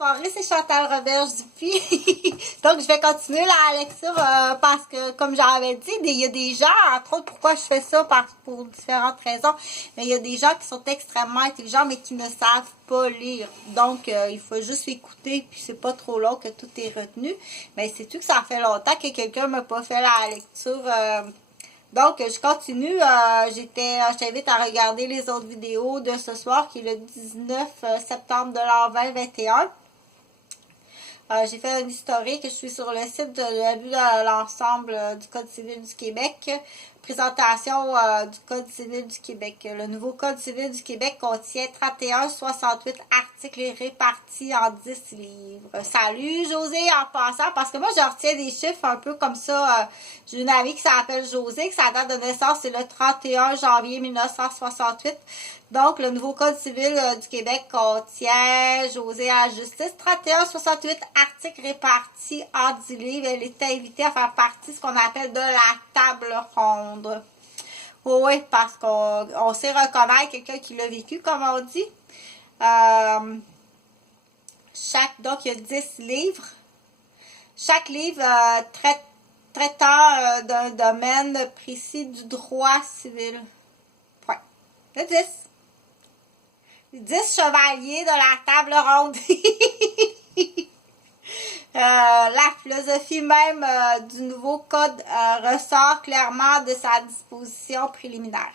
Soirée, c'est Chantal Roberge Dupuis. Donc, je vais continuer la lecture parce que, comme j'avais dit, il y a des gens, entre autres, pourquoi je fais ça, pour différentes raisons, mais il y a des gens qui sont extrêmement intelligents, mais qui ne savent pas lire. Donc, il faut juste écouter, puis c'est pas trop long que tout est retenu. Mais c'est tout que ça fait longtemps que quelqu'un m'a pas fait la lecture. Donc, je continue. Je t'invite à regarder les autres vidéos de ce soir, qui est le 19 septembre de l'an 2021. J'ai fait un historique, je suis sur le site de l'abus de l'ensemble du Code civil du Québec. Présentation du Code civil du Québec. Le nouveau Code civil du Québec contient 61-68 articles répartis en 10 livres. Salut José en passant, parce que moi je retiens des chiffres un peu comme ça. J'ai une amie qui s'appelle José, que sa date de naissance c'est le 31 janvier 1968. Donc, le nouveau Code civil du Québec contient, José à la justice, 61-68 articles répartis en 10 livres. Elle est invitée à faire partie de ce qu'on appelle de la table ronde. Oui, parce qu'on sait reconnaître quelqu'un qui l'a vécu, comme on dit. Donc, il y a 10 livres. Chaque livre traitant d'un domaine précis du droit civil. Point. Le 10. 10 chevaliers de la table ronde. La philosophie même du nouveau code ressort clairement de sa disposition préliminaire.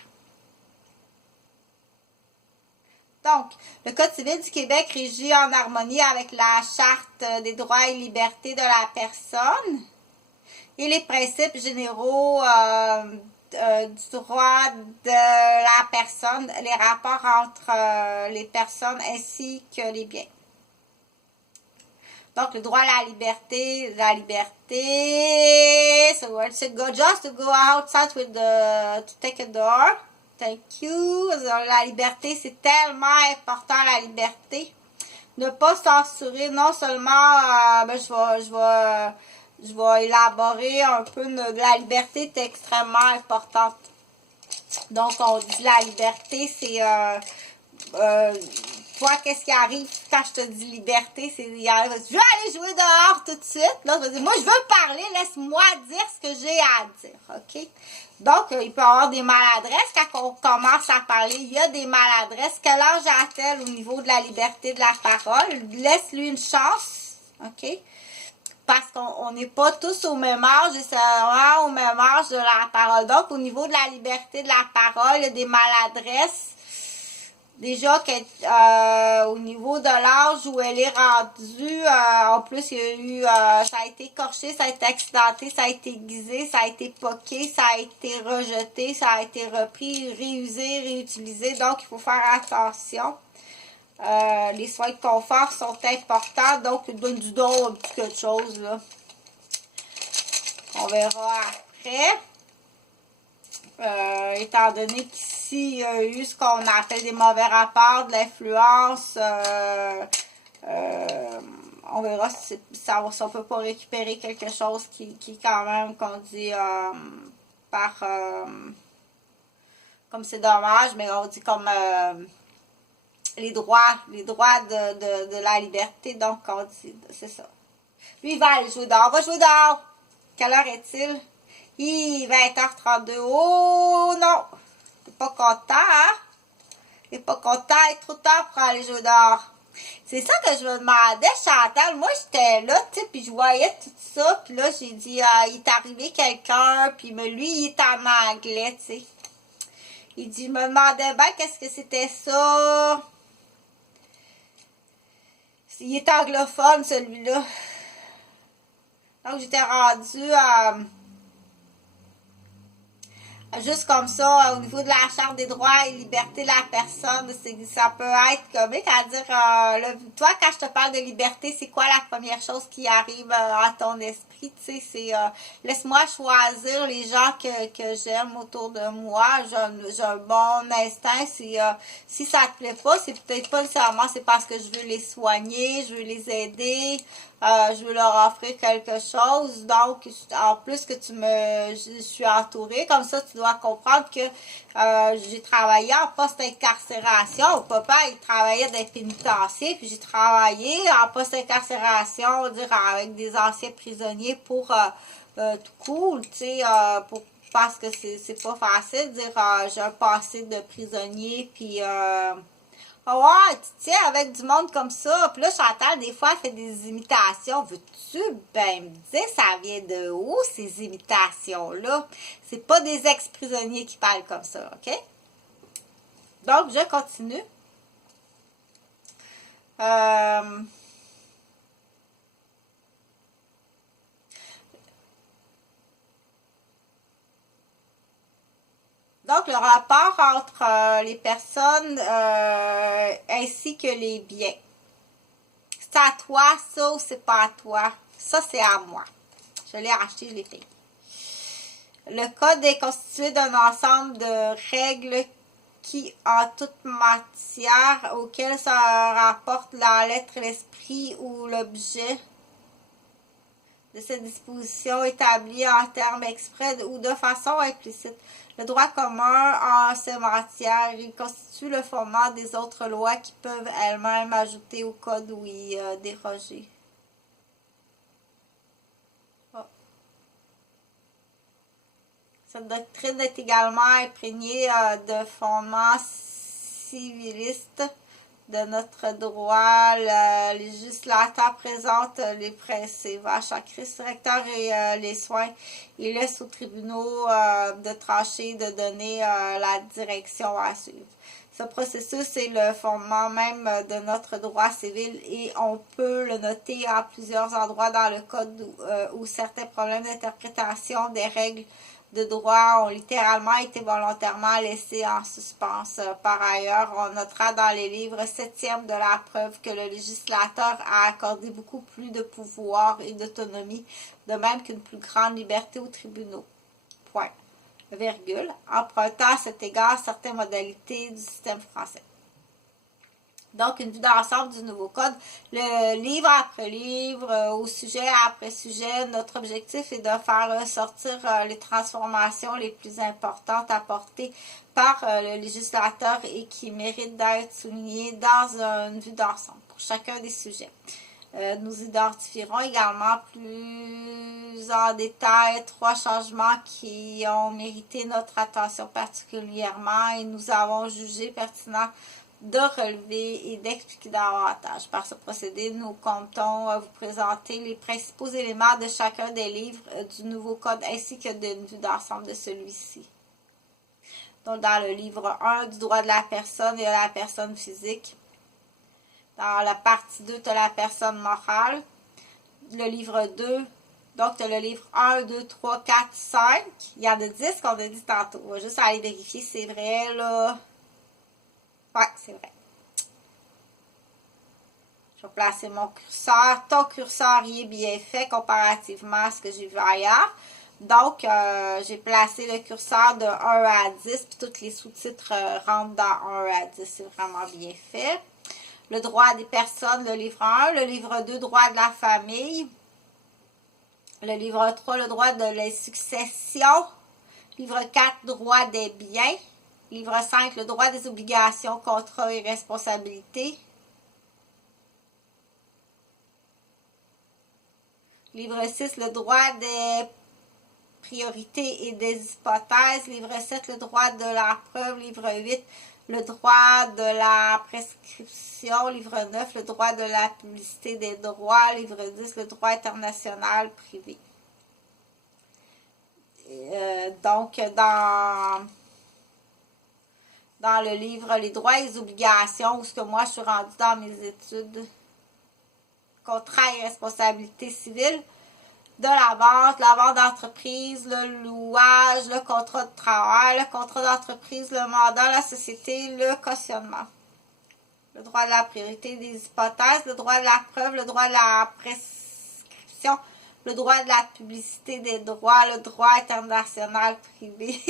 Donc, le Code civil du Québec régit en harmonie avec la Charte des droits et libertés de la personne et les principes généraux du droit de la personne, les rapports entre les personnes ainsi que les biens. Donc, le droit à la liberté, so it's just to go outside to take a door. Thank you. La liberté, c'est tellement important, la liberté. Ne pas censurer, non seulement, je vais élaborer un peu, la liberté est extrêmement importante. Donc, on dit la liberté, c'est, toi, qu'est-ce qui arrive quand je te dis liberté? C'est, je veux aller jouer dehors tout de suite. Là, je vais dire, moi, je veux parler, laisse-moi dire ce que j'ai à dire, OK? Donc, il peut y avoir des maladresses quand on commence à parler. Il y a des maladresses. Quel âge a-t-elle au niveau de la liberté de la parole? Laisse-lui une chance, OK? Parce qu'on n'est pas tous au même âge et c'est vraiment au même âge de la parole. Donc, au niveau de la liberté de la parole, il y a des maladresses. Déjà, au niveau de l'âge où elle est rendue, en plus, il y a eu, ça a été écorché, ça a été accidenté, ça a été aiguisé, ça a été poqué, ça a été rejeté, ça a été repris, réusé, réutilisé. Donc, il faut faire attention. Les soins de confort sont importants, donc donne du don un petit quelque chose, là. On verra après. Étant donné qu'ici, il y a eu ce qu'on appelle des mauvais rapports, de l'influence, on verra si on peut pas récupérer quelque chose qui quand même, qu'on dit, comme c'est dommage, mais on dit comme les droits de la liberté, donc on dit, c'est ça. Lui, il va aller jouer dehors, va jouer dehors! Quelle heure est-il? 20h32. Oh non! T'es pas content, hein? T'es pas content, il est trop tard pour aller jouer dehors. C'est ça que je me demandais, Chantal. Moi, j'étais là, tu sais, puis je voyais tout ça. Puis là, j'ai dit, il est arrivé quelqu'un, puis lui, il est en anglais, tu sais. Il dit, je me demandais bien qu'est-ce que c'était ça. Il est anglophone, celui-là. Donc, j'étais rendue juste comme ça, au niveau de la Charte des droits et libertés de la personne, ça peut être comique à dire, toi, quand je te parle de liberté, c'est quoi la première chose qui arrive à ton esprit? Tu sais, c'est laisse-moi choisir les gens que j'aime autour de moi. J'ai un bon instinct. Si ça te plaît pas, c'est peut-être pas nécessairement, c'est parce que je veux les soigner, je veux les aider. Je veux leur offrir quelque chose. Donc, en plus que je suis entourée, comme ça, tu tu dois comprendre que j'ai travaillé en post-incarcération. Papa, il travaillait dans les pénitenciers, puis j'ai travaillé en post-incarcération, on va dire, avec des anciens prisonniers pour tout cool, tu sais, parce que c'est pas facile de dire j'ai un passé de prisonnier, puis ah ouais, tu tiens avec du monde comme ça. Puis là, Chantal, des fois, elle fait des imitations. Veux-tu ben me dire, ça vient de où, ces imitations-là? C'est pas des ex-prisonniers qui parlent comme ça, OK? Donc, je continue. Donc, le rapport entre les personnes ainsi que les biens. C'est à toi, ça, ou c'est pas à toi? Ça, c'est à moi. Je l'ai acheté, je l'ai payé. Le code est constitué d'un ensemble de règles qui, en toute matière, auxquelles se rapporte la lettre, l'esprit ou l'objet de cette disposition établie en termes exprès ou de façon implicite. Le droit commun en ces matières, il constitue le fondement des autres lois qui peuvent elles-mêmes ajouter au code ou y déroger. Oh. Cette doctrine est également imprégnée de fondements civilistes de notre droit. Le législateur présente les principes à chaque crise recteur et les soins. Il laisse aux tribunaux de trancher, de donner la direction à suivre. Ce processus est le fondement même de notre droit civil et on peut le noter à plusieurs endroits dans le code où certains problèmes d'interprétation des règles de droit ont littéralement été volontairement laissés en suspens. Par ailleurs, on notera dans les livres 7e de la preuve que le législateur a accordé beaucoup plus de pouvoir et d'autonomie, de même qu'une plus grande liberté aux tribunaux. Point. Virgule, empruntant à cet égard certaines modalités du système français. Donc, une vue d'ensemble du nouveau code. Le livre après livre, au sujet après sujet, notre objectif est de faire ressortir les transformations les plus importantes apportées par le législateur et qui méritent d'être soulignées dans une vue d'ensemble pour chacun des sujets. Nous identifierons également plus en détail 3 changements qui ont mérité notre attention particulièrement et nous avons jugé pertinent de relever et d'expliquer davantage. Par ce procédé, nous comptons vous présenter les principaux éléments de chacun des livres du nouveau code ainsi que d'une vue d'ensemble de celui-ci. Donc, dans le livre 1 du droit de la personne et de la personne physique, dans la partie 2, tu as la personne morale. Le livre 2, donc tu as le livre 1, 2, 3, 4, 5. Il y en a 10 qu'on a dit tantôt. On va juste aller vérifier si c'est vrai, là. Ouais, c'est vrai. Je vais placer mon curseur. Ton curseur y est bien fait comparativement à ce que j'ai vu ailleurs. Donc, j'ai placé le curseur de 1 à 10, puis tous les sous-titres rentrent dans 1 à 10. C'est vraiment bien fait. Le droit des personnes, le livre 1. Le livre 2, droit de la famille. Le livre 3, le droit de la succession. Livre 4, droit des biens. Livre 5, le droit des obligations, contrats et responsabilités. Livre 6, le droit des priorités et des hypothèses. Livre 7, le droit de la preuve. Livre 8, le droit de la prescription. Livre 9, le droit de la publicité des droits. Livre 10, le droit international privé. Donc, dans le livre Les droits et les obligations, où ce que moi je suis rendue dans mes études, contrat et responsabilité civile, de la vente d'entreprise, le louage, le contrat de travail, le contrat d'entreprise, le mandat, la société, le cautionnement. Le droit de la priorité des hypothèses, le droit de la preuve, le droit de la prescription, le droit de la publicité des droits, le droit international privé.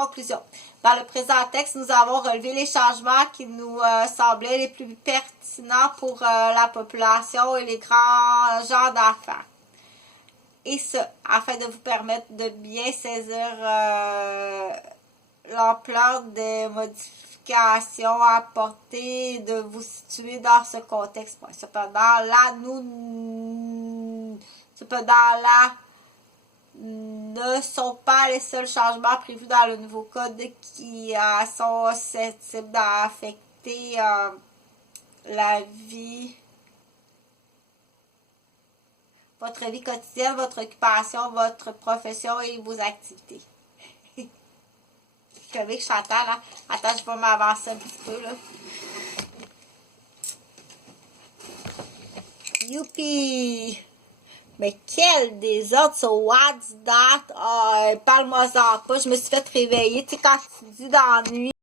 Conclusion. Dans le présent texte, nous avons relevé les changements qui nous semblaient les plus pertinents pour la population et les grands gens d'affaires. Et ce, afin de vous permettre de bien saisir l'ampleur des modifications apportées et de vous situer dans ce contexte. Cependant, ne sont pas les seuls changements prévus dans le nouveau code qui sont susceptibles d'affecter votre vie quotidienne, votre occupation, votre profession et vos activités. Je savais que Chantal, là. Attends, je vais m'avancer un petit peu, là. Youpi! Mais quel désordre, so what's that? Parle-moi-en pas, je me suis fait réveiller. Tu sais, quand tu dis dans la nuit,